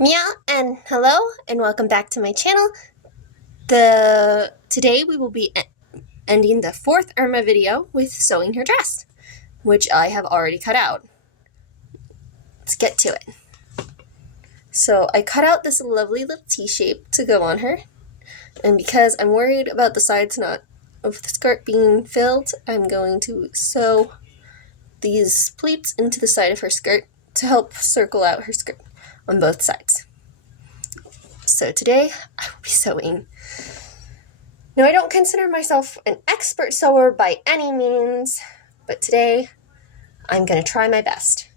Meow and hello and welcome back to my channel. Today we will be ending the fourth Irma video with sewing her dress, which I have already cut out. Let's get to it. So I cut out this lovely little T-shape to go on her, and because I'm worried about the sides of the skirt being filled, I'm going to sew these pleats into the side of her skirt to help circle out her skirt on both sides. So today I will be sewing. Now, I don't consider myself an expert sewer by any means, but today I'm going to try my best.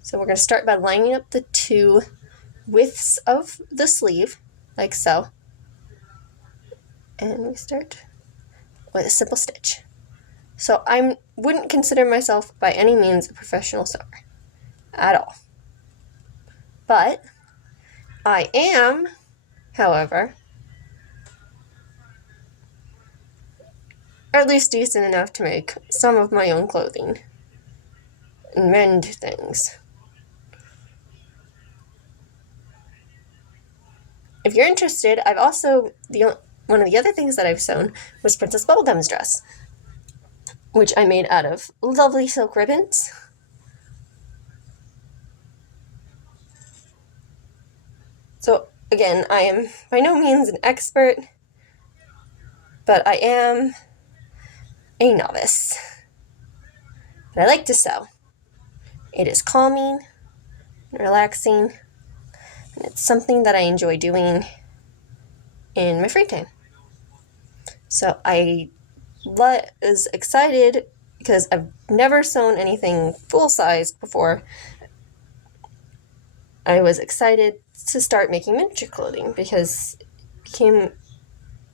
So we're going to start by lining up the two widths of the sleeve, like so. And we start with a simple stitch. So I wouldn't consider myself by any means a professional sewer at all. But I am, however, at least decent enough to make some of my own clothing and mend things. If you're interested, I've also, one of the other things that I've sewn was Princess Bubblegum's dress, which I made out of lovely silk ribbons. So again, I am by no means an expert, but I am a novice. But I like to sew. It is calming and relaxing, and it's something that I enjoy doing in my free time. So I was excited because I've never sewn anything full-sized before. I was excited to start making miniature clothing because it became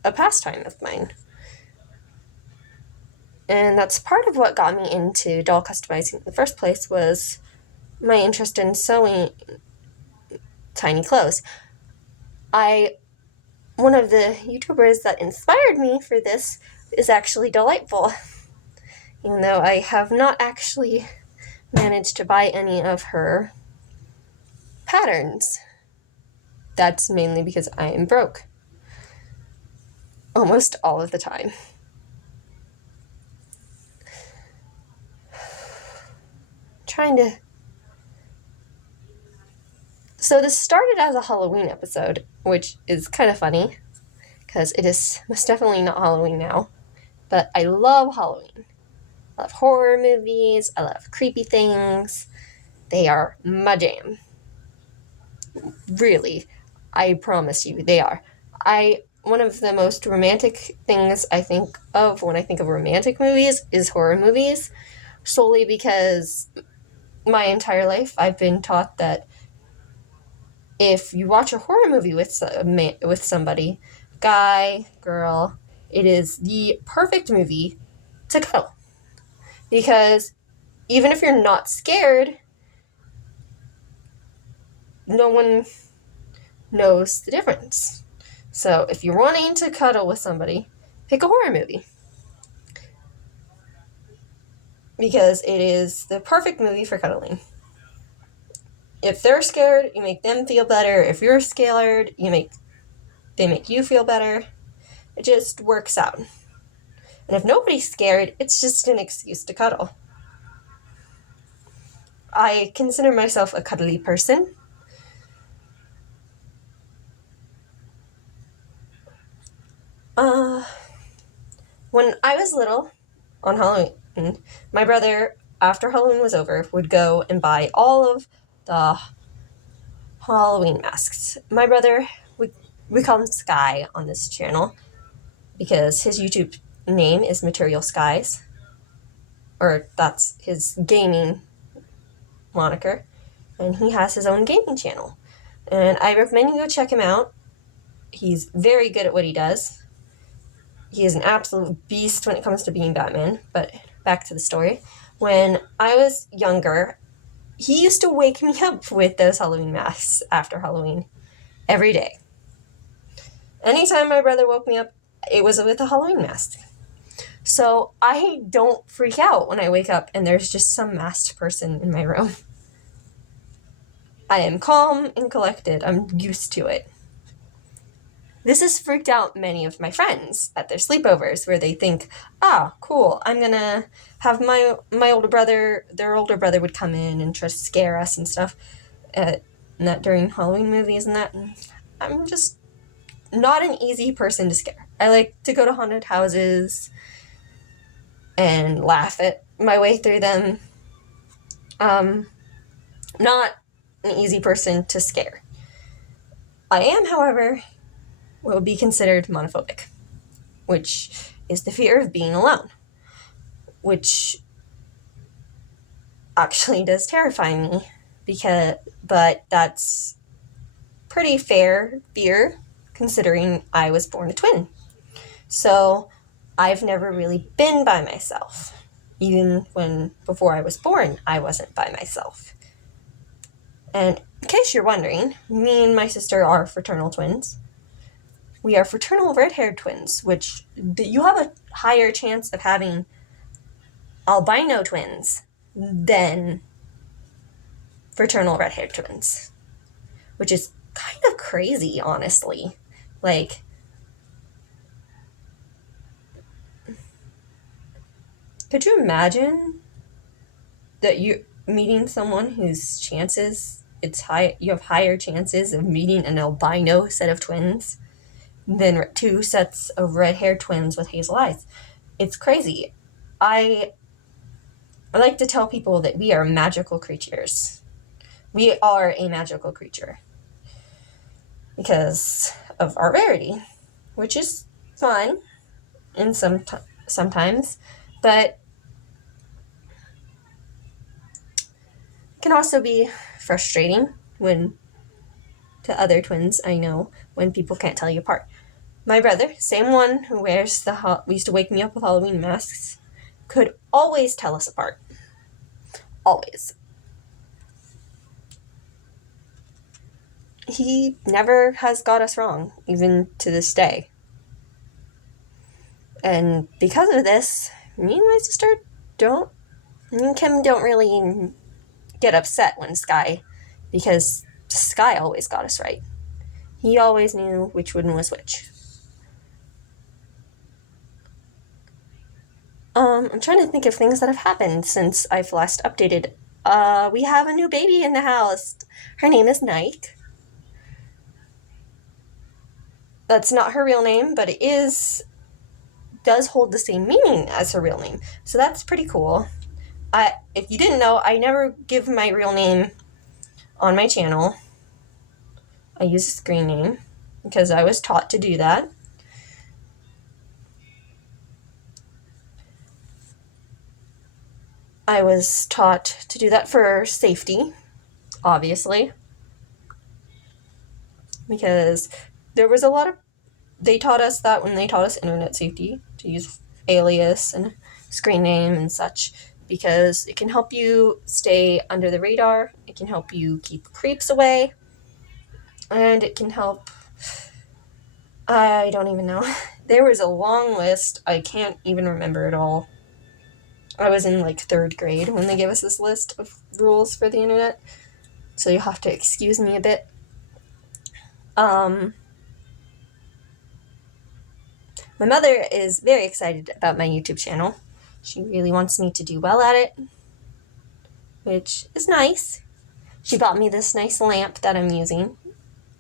a pastime of mine. And that's part of what got me into doll customizing in the first place, was my interest in sewing tiny clothes. One of the YouTubers that inspired me for this is actually Delightful, even though I have not actually managed to buy any of her patterns. That's mainly because I am broke almost all of the time. So this started as a Halloween episode, which is kind of funny because it is most definitely not Halloween now, but I love Halloween. I love horror movies, I love creepy things. They are my jam. Really, I promise you, they are. One of the most romantic things I think of when I think of romantic movies is horror movies, solely because my entire life I've been taught that if you watch a horror movie with somebody, guy, girl, it is the perfect movie to cuddle. Because even if you're not scared, no one knows the difference. So if you're wanting to cuddle with somebody, pick a horror movie. Because it is the perfect movie for cuddling. If they're scared, you make them feel better. If you're scared, they make you feel better. It just works out. And if nobody's scared, it's just an excuse to cuddle. I consider myself a cuddly person. When I was little, on Halloween, my brother, after Halloween was over, would go and buy all of the Halloween masks. My brother, we call him Sky on this channel because his YouTube name is Material Skies, or that's his gaming moniker, and he has his own gaming channel. And I recommend you go check him out. He's very good at what he does. He is an absolute beast when it comes to being Batman. But back to the story. When I was younger, he used to wake me up with those Halloween masks after Halloween every day. Anytime my brother woke me up, it was with a Halloween mask. So I don't freak out when I wake up and there's just some masked person in my room. I am calm and collected. I'm used to it. This has freaked out many of my friends at their sleepovers where they think, cool, I'm gonna have my older brother, their older brother would come in and try to scare us and stuff, and that during Halloween movies and that. And I'm just not an easy person to scare. I like to go to haunted houses and laugh at my way through them. Not an easy person to scare. I am, however, what would be considered monophobic, which is the fear of being alone, which actually does terrify me, but that's pretty fair fear considering I was born a twin. So I've never really been by myself. Even before I was born, I wasn't by myself. And in case you're wondering, me and my sister are fraternal twins. We are fraternal red-haired twins, which you have a higher chance of having albino twins than fraternal red-haired twins, which is kind of crazy, honestly. Like, could you imagine that you meeting someone whose chances you have higher chances of meeting an albino set of twins than two sets of red-haired twins with hazel eyes? It's crazy. I like to tell people that we are magical creatures. We are a magical creature because of our rarity, which is fun in sometimes, but can also be frustrating to other twins I know when people can't tell you apart. My brother, same one who wears we used to wake me up with Halloween masks, could always tell us apart. Always. He never has got us wrong, even to this day. And because of this, me and my sister and Kim don't really get upset because Sky always got us right. He always knew which one was which. I'm trying to think of things that have happened since I've last updated. We have a new baby in the house. Her name is Nike. That's not her real name, but it does hold the same meaning as her real name. So that's pretty cool. If you didn't know, I never give my real name on my channel. I use a screen name because I was taught to do that. I was taught to do that for safety, obviously, because there was they taught us that when they taught us internet safety, to use alias and screen name and such, because it can help you stay under the radar, it can help you keep creeps away, and it can help, I don't even know. There was a long list, I can't even remember it all. I was in like 3rd grade when they gave us this list of rules for the internet, so you'll have to excuse me a bit. My mother is very excited about my YouTube channel. She really wants me to do well at it, which is nice. She bought me this nice lamp that I'm using.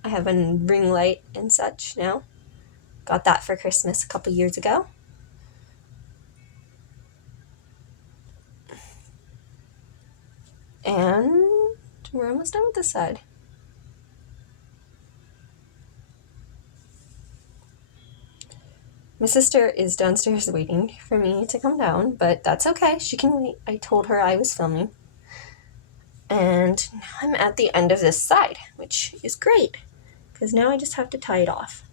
I have a ring light and such now. Got that for Christmas a couple years ago. And we're almost done with this side. My sister is downstairs waiting for me to come down, but that's okay. She can wait. I told her I was filming. And now I'm at the end of this side, which is great, because now I just have to tie it off.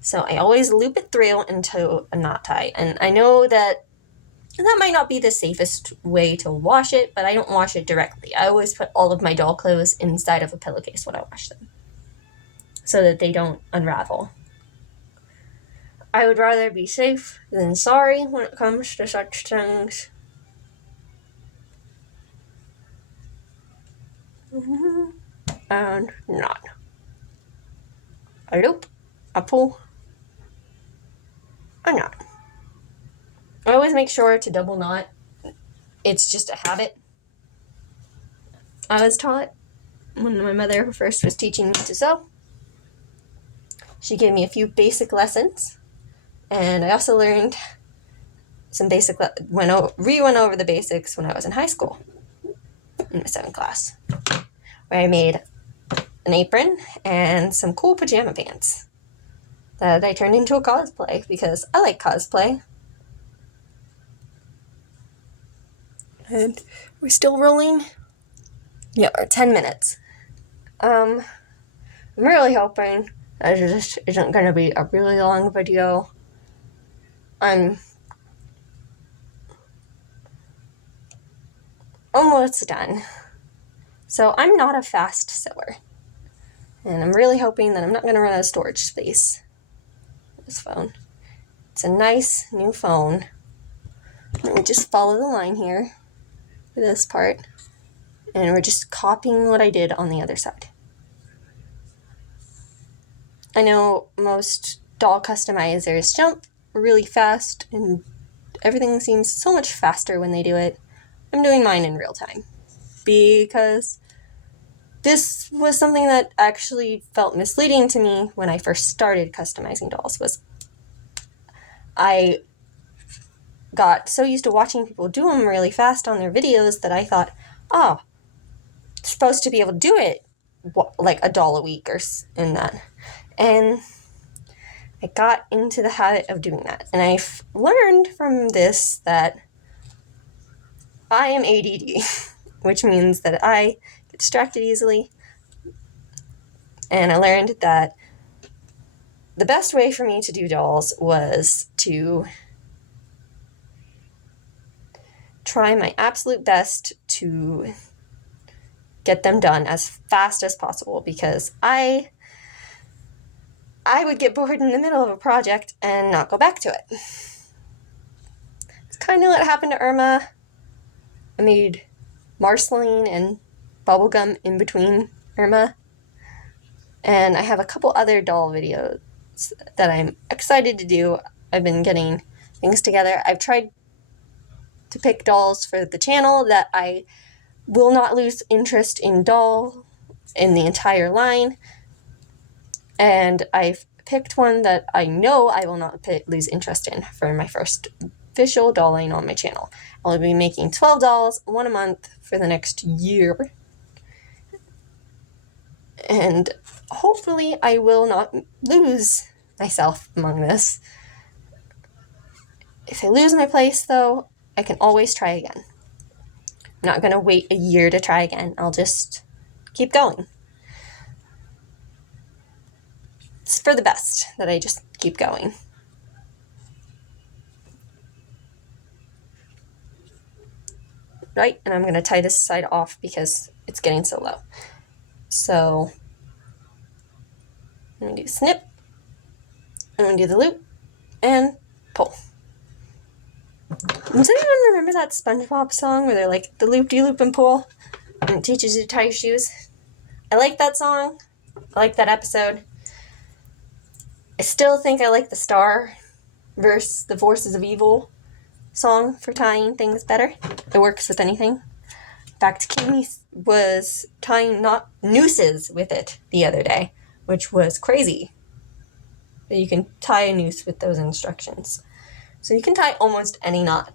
So I always loop it through into a knot tie. And I know that might not be the safest way to wash it, but I don't wash it directly. I always put all of my doll clothes inside of a pillowcase when I wash them, so that they don't unravel. I would rather be safe than sorry when it comes to such things. and knot. A loop, a pull, a knot. I always make sure to double knot. It's just a habit. I was taught when my mother first was teaching me to sew. She gave me a few basic lessons, and I also learned some basic, went over the basics when I was in high school, in my 7th class, where I made an apron and some cool pajama pants that I turned into a cosplay because I like cosplay. And we're still rolling? Yeah, we're 10 minutes. I'm really hoping that it just isn't going to be a really long video. I'm almost done. So I'm not a fast sewer. And I'm really hoping that I'm not going to run out of storage space with this phone. It's a nice new phone. Let me just follow the line here for this part. And we're just copying what I did on the other side. I know most doll customizers jump really fast and everything seems so much faster when they do it. I'm doing mine in real time because this was something that actually felt misleading to me when I first started customizing dolls. Was I got so used to watching people do them really fast on their videos that I thought, oh, supposed to be able to do it like a doll a week or in that. And I got into the habit of doing that. And I've learned from this that I am ADD, which means that I get distracted easily. And I learned that the best way for me to do dolls was to try my absolute best to get them done as fast as possible because I would get bored in the middle of a project and not go back to it. It's kind of what happened to Irma. I made Marceline and bubblegum in between Irma. And I have a couple other doll videos that I'm excited to do. I've been getting things together. I've tried to pick dolls for the channel that I will not lose interest in doll in the entire line. And I've picked one that I know I will not lose interest in for my first official doll line on my channel. I'll be making 12 dolls, one a month for the next year. And hopefully I will not lose myself among this. If I lose my place, though, I can always try again. I'm not going to wait a year to try again. I'll just keep going. It's for the best that I just keep going. Right, and I'm going to tie this side off because it's getting so low. So I'm going to do snip, I'm going to do the loop, and pull. Does anyone remember that SpongeBob song where they're like, the loop-de-loop and pull, and it teaches you to tie your shoes? I like that song. I like that episode. I still think I like the Star versus the Forces of Evil song for tying things better. It works with anything. In fact, Kimi was tying nooses with it the other day, which was crazy. That you can tie a noose with those instructions. So you can tie almost any knot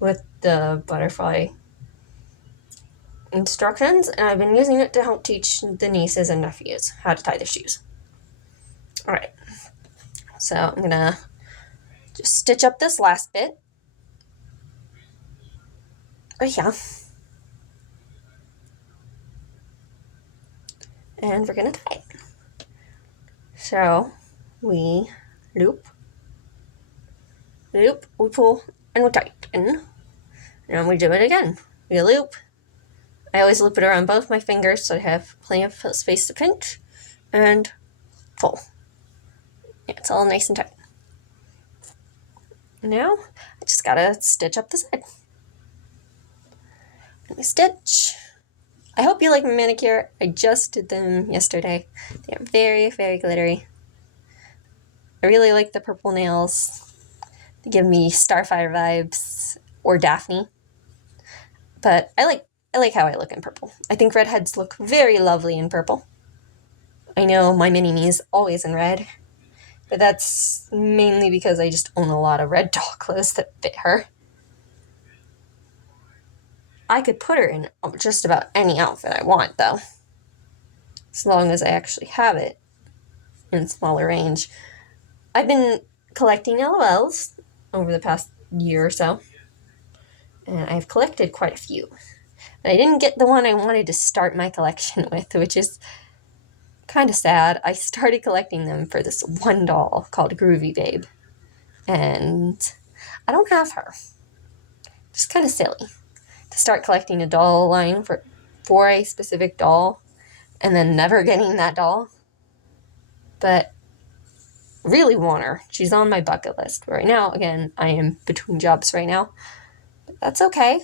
with the butterfly instructions, and I've been using it to help teach the nieces and nephews how to tie their shoes. Alright, so I'm going to just stitch up this last bit. Right here. And we're going to tie it. So we loop, we pull, and we tighten. And we do it again. We loop. I always loop it around both my fingers so I have plenty of space to pinch. And pull. Yeah, it's all nice and tight. Now, I just gotta stitch up the side. Let me stitch. I hope you like my manicure. I just did them yesterday. They are very, very glittery. I really like the purple nails. They give me Starfire vibes or Daphne. But I like how I look in purple. I think redheads look very lovely in purple. I know my mini-me's always in red, but that's mainly because I just own a lot of red doll clothes that fit her. I could put her in just about any outfit I want, though, as long as I actually have it in smaller range. I've been collecting LOLs over the past year or so, and I've collected quite a few. But I didn't get the one I wanted to start my collection with, which is kind of sad. I started collecting them for this one doll called Groovy Babe, and I don't have her. Just kind of silly to start collecting a doll line for a specific doll and then never getting that doll. But really want her. She's on my bucket list. Right now, again, I am between jobs right now. But that's okay.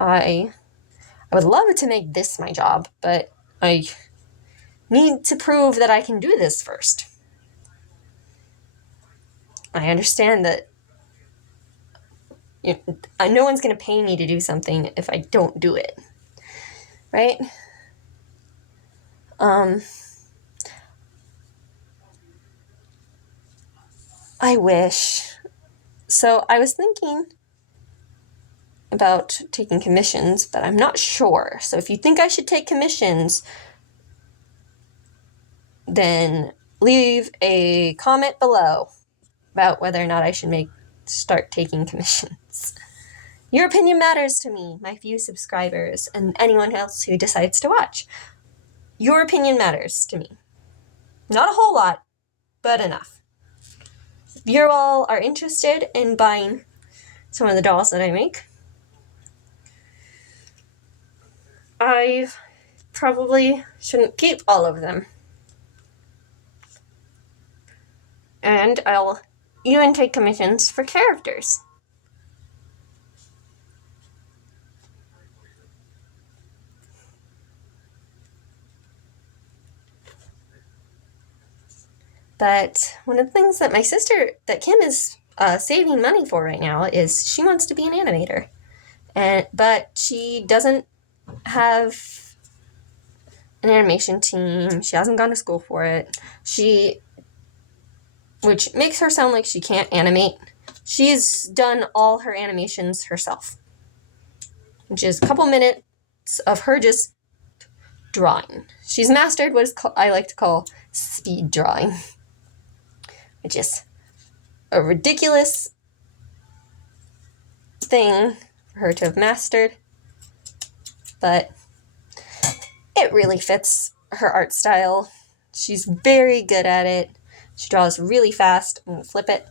I would love to make this my job, but I need to prove that I can do this first. I understand that no one's going to pay me to do something if I don't do it, right? I wish. So I was thinking about taking commissions, but I'm not sure. So if you think I should take commissions, then leave a comment below about whether or not I should start taking commissions. Your opinion matters to me, my few subscribers, and anyone else who decides to watch. Your opinion matters to me. Not a whole lot, but enough. If you all are interested in buying some of the dolls that I make, I probably shouldn't keep all of them. And I'll even take commissions for characters. But one of the things that Kim is saving money for right now is she wants to be an animator. But she doesn't have an animation team. She hasn't gone to school for it. Which makes her sound like she can't animate. She's done all her animations herself, which is a couple minutes of her just drawing. She's mastered what I like to call speed drawing, which is a ridiculous thing for her to have mastered, but it really fits her art style. She's very good at it. She draws really fast. I'm going to flip it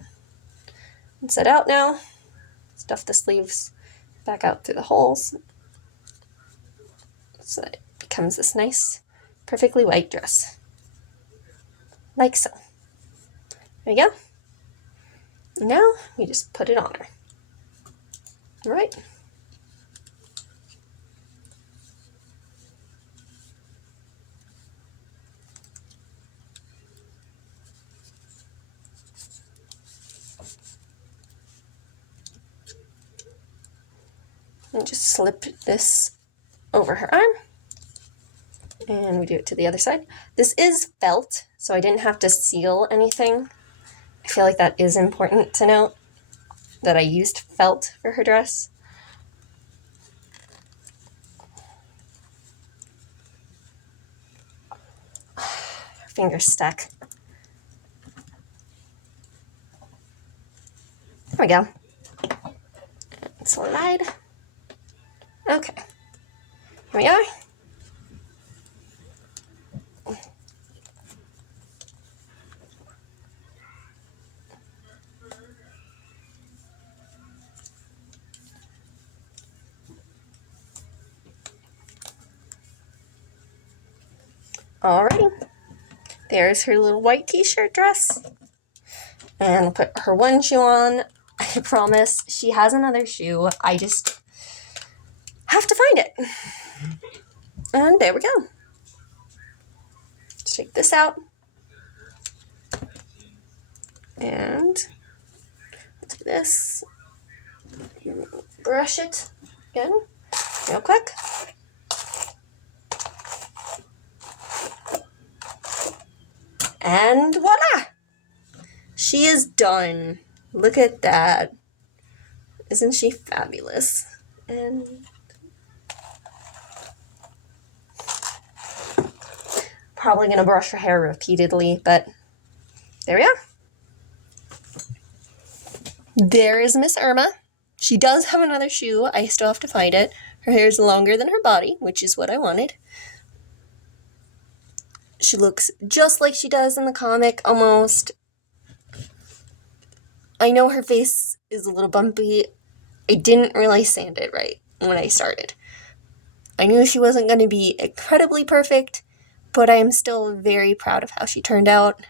and set out now. Stuff the sleeves back out through the holes so that it becomes this nice, perfectly white dress. Like so. There we go. Now we just put it on her. All right. And just slip this over her arm. And we do it to the other side. This is felt, so I didn't have to seal anything. I feel like that is important to note, that I used felt for her dress. Her finger's stuck. There we go. Slide. Okay. Here we are. Alrighty. There's her little white t-shirt dress. And I'll put her one shoe on. I promise she has another shoe. I just have to find it. And there we go. Let's take this out. And do this. Brush it again, real quick. And voila! She is done. Look at that. Isn't she fabulous? And probably gonna brush her hair repeatedly, but there we are. There is Miss Erma. She does have another shoe. I still have to find it. Her hair is longer than her body, which is what I wanted. She looks just like she does in the comic, almost. I know her face is a little bumpy. I didn't really sand it right when I started. I knew she wasn't going to be incredibly perfect, but I am still very proud of how she turned out.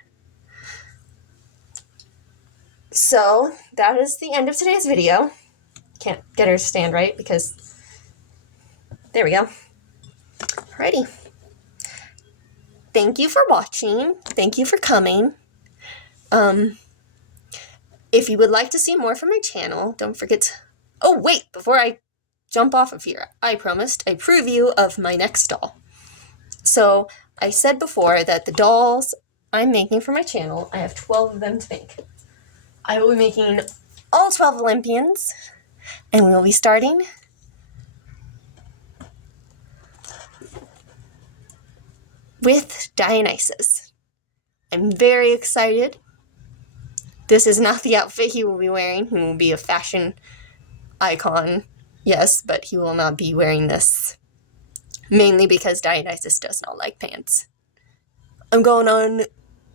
So, that is the end of today's video. Can't get her to stand right because... There we go. Alrighty. Thank you for watching. Thank you for coming. If you would like to see more from my channel, don't forget to... Oh, wait! Before I jump off of here, I promised a preview of my next doll. So, I said before that the dolls I'm making for my channel, I have 12 of them to make. I will be making all 12 Olympians, and we will be starting with Dionysus. I'm very excited. This is not the outfit he will be wearing. He will be a fashion icon, yes, but he will not be wearing this. Mainly because Dionysus does not like pants. I'm going on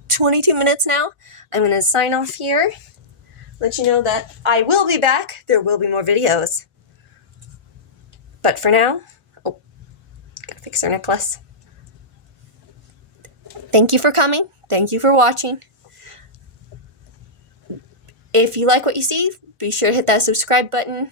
22 minutes now. I'm going to sign off here. Let you know that I will be back. There will be more videos. But for now, gotta fix her necklace. Thank you for coming. Thank you for watching. If you like what you see, be sure to hit that subscribe button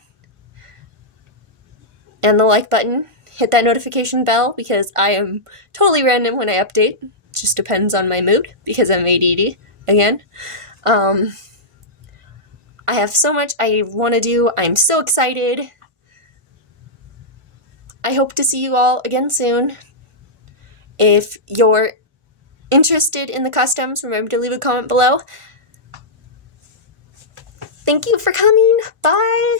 and the like button. Hit that notification bell because I am totally random when I update. It just depends on my mood because I'm ADD again. I have so much I want to do. I'm so excited. I hope to see you all again soon. If you're interested in the customs, remember to leave a comment below. Thank you for coming. Bye.